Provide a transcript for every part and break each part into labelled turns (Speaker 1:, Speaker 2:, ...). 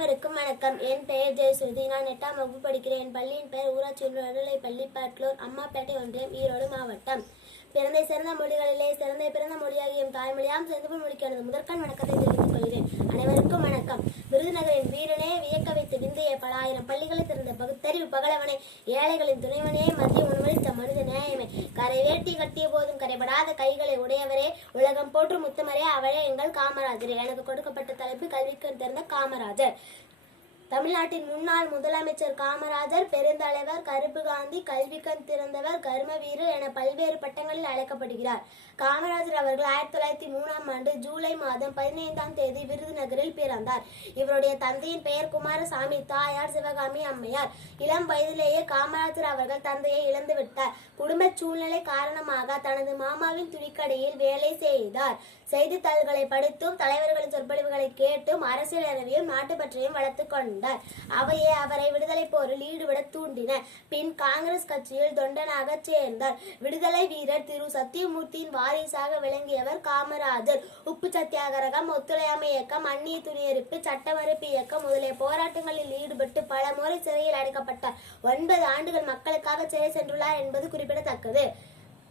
Speaker 1: அனைவருக்கும் வணக்கம். என் பெயர் ஜெயஸ்ருதி. நான் எட்டாம் வகுப்பு படிக்கிறேன். என் பள்ளியின் பெயர் ஊராட்சி நடுநிலை பள்ளி பட்லூர் அம்மாப்பேட்டை ஒன்றியம் ஈரோடு மாவட்டம். பிறந்த சிறந்த மொழிகளிலே சிறந்த பிறந்த மொழியாகிய தாய்மொழியாம் சிறந்த மொழிக்கு எனது முதற்கண் வணக்கத்தை தெரிவித்துக் கொள்கிறேன். அனைவருக்கும் வணக்கம். விருதுநகரின் வீரனே வியக்க வைத்து விந்தைய பல ஆயிரம் பள்ளிகளை திறந்த பகுத்தறிவு பகலவனை ஏழைகளின் துணைவனே மத்திய உணவளித்த மனித நேயமே. கரை வேட்டி கட்டிய போதும் கரைபடாத கைகளை உடையவரே உலகம் போற்றும் முத்தமரே அவரே எங்கள் காமராஜர். எனக்கு கொடுக்கப்பட்ட தலைப்பு கல்விக்கு திறந்த காமராஜர். தமிழ்நாட்டின் முன்னாள் முதலமைச்சர் காமராஜர் பெருந்தலைவர் கருப்பு காந்தி கல்விக்கண் திறந்தவர் கர்ம வீரர் என பல்வேறு பட்டங்களில் அழைக்கப்படுகிறார். காமராஜர் அவர்கள் ஆயிரத்தி தொள்ளாயிரத்தி மூணாம் ஆண்டு ஜூலை மாதம் பதினைந்தாம் தேதி விருது நகரில் பிறந்தார். இவருடைய தந்தையின் பெயர் குமாரசாமி தாயார் சிவகாமி அம்மையார். இளம் வயதிலேயே காமராஜர் அவர்கள் தந்தையை இழந்துவிட்டார் குடும்ப சூழ்நிலை காரணமாக தனது மாமாவின் துணிக்கடையில் வேலை செய்தார். செய்தித்தாள்களை படித்தும் தலைவர்களின் சொற்பொழிவுகளை கேட்டும் அரசியல் அறிவையும் நாட்டுப்பற்றையும் வளர்த்து கொண்டார். அவையே அவரை விடுதலை போரில் ஈடுபட தூண்டின. பின் காங்கிரஸ் கட்சியில் தொண்டனாக சேர்ந்தார். விடுதலை வீரர் திரு. சத்தியமூர்த்தியின் வாரிசாக விளங்கியவர் காமராஜர். உப்பு சத்தியாகிரகம் ஒத்துழையாமை இயக்கம் அந்நிய துணியெடுப்பு சட்ட மறுப்பு இயக்கம் முதலிய போராட்டங்களில் ஈடுபட்டு பல முறை சிறையில் அடைக்கப்பட்டார் ஒன்பது ஆண்டுகள் மக்களுக்காக சிறை சென்றுள்ளார் என்பது குறிப்பிடத்தக்கது.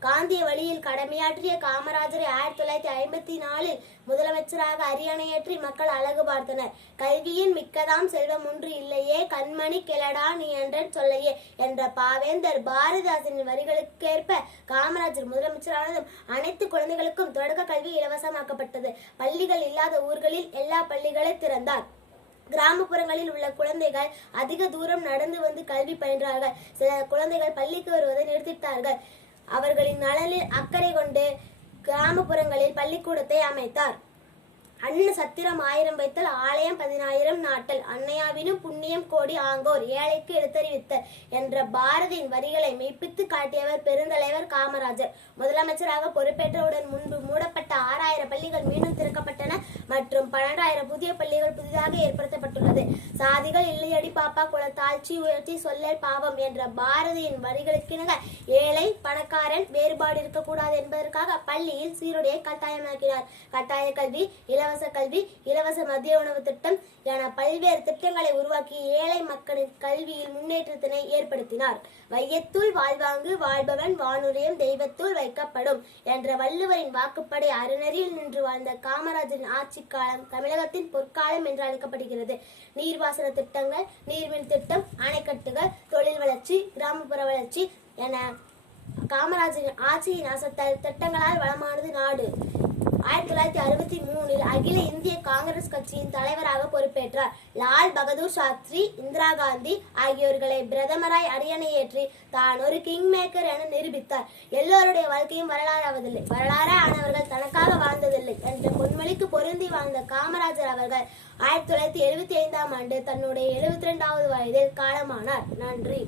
Speaker 1: காந்திய வழியில் கடமையாற்றிய காமராஜரை ஆயிரத்தி தொள்ளாயிரத்தி ஐம்பத்தி நாலில் முதலமைச்சராக அரியணையற்றி மக்கள் அழகு பார்த்தனர். கல்வியின் மிக்கதாம் செல்வம் ஒன்று இல்லையே கண்மணி கிளடா நீ என்றன் சொல்லையே என்ற பாவேந்தர் பாரதிதாசனின் வரிகளுக்கேற்ப காமராஜர் முதலமைச்சரானதும் அனைத்து குழந்தைகளுக்கும் தொடக்க கல்வி இலவசமாக்கப்பட்டது. பள்ளிகள் இல்லாத ஊர்களில் எல்லா பள்ளிகளை திறந்தார். கிராமப்புறங்களில் உள்ள குழந்தைகள் அதிக தூரம் நடந்து வந்து கல்வி பயின்றார்கள். சில குழந்தைகள் பள்ளிக்கு வருவதை நிறுத்திட்டார்கள் அவர்களின் நலனில் அக்கறை கொண்டு கிராமப்புறங்களில் பள்ளிக்கூடத்தை அமைத்தார். அன்ன சத்திரம் ஆயிரம் வைத்தல் ஆலயம் பதினாயிரம் நாட்டல். அன்னையாவினும் புண்ணியம் கோடி ஆங்கோர் ஏழைக்கு எடுத்தறிவித்தல் என்ற பாரதியின் வரிகளை மெய்ப்பித்து காட்டியவர் பெருந்தலைவர் காமராஜர். முதலமைச்சராக பொறுப்பேற்றவுடன் முன்பு மூடப்பட்ட ஆறாயிரம் பள்ளிகள் மீண்டும் திறக்கப்பட்ட மற்றும் பன்னெண்டாயிரம் புதிய பள்ளிகள் புதிதாக ஏற்படுத்தப்பட்டுள்ளது. சாதிகள் இல்லையடி பாப்பா குல தாழ்ச்சி உயர்த்தி சொல்லல் பாவம் என்ற பாரதியின் வரிகளுக்கிணங்க ஏழை பணக்காரன் வேறுபாடு இருக்கக்கூடாது என்பதற்காக பள்ளியில் சீருடையை கட்டாயமாக்கினார். கட்டாய கல்வி இலவச கல்வி இலவச மதிய உணவு திட்டம் என பல்வேறு திட்டங்களை உருவாக்கி ஏழை மக்களின் கல்வியில் முன்னேற்றத்தினை ஏற்படுத்தினார். வையத்துள் வாழ்வாங்கு வாழ்பவன் வானுரையும் தெய்வத்துள் வைக்கப்படும் என்ற வள்ளுவரின் வாக்குப்படி அறநெறியில் நின்று வாழ்ந்த காமராஜரின் ஆட்சி காலம் தமிழகத்தின் பொற்காலம் என்று அழைக்கப்படுகிறது. நீர்வாசன திட்டங்கள் நீர்மின் திட்டம் அணைக்கட்டுகள் தொழில் வளர்ச்சி கிராமப்புற வளர்ச்சி என காமராஜரின் ஆட்சியின் அசத்தல் திட்டங்களால் வளமானது நாடு. ஆயிரத்தி தொள்ளாயிரத்தி அறுபத்தி மூணில் அகில இந்திய காங்கிரஸ் கட்சியின் தலைவராக பொறுப்பேற்றார். லால் பகதூர் சாஸ்திரி இந்திரா காந்தி ஆகியோர்களை பிரதமராய் அரியணையேற்றி தான் ஒரு கிங் மேக்கர் என நிரூபித்தார். எல்லோருடைய வாழ்க்கையும் வரலாறாவதில்லை வரலாறே ஆனவர்கள் தனக்காக வாழ்ந்ததில்லை என்ற பொன்மொழிக்கு பொருந்தி வாழ்ந்த காமராஜர் அவர்கள் ஆயிரத்தி தொள்ளாயிரத்தி எழுபத்தி ஐந்தாம் ஆண்டு தன்னுடைய எழுபத்தி ரெண்டாவது வயதில் காலமானார். நன்றி.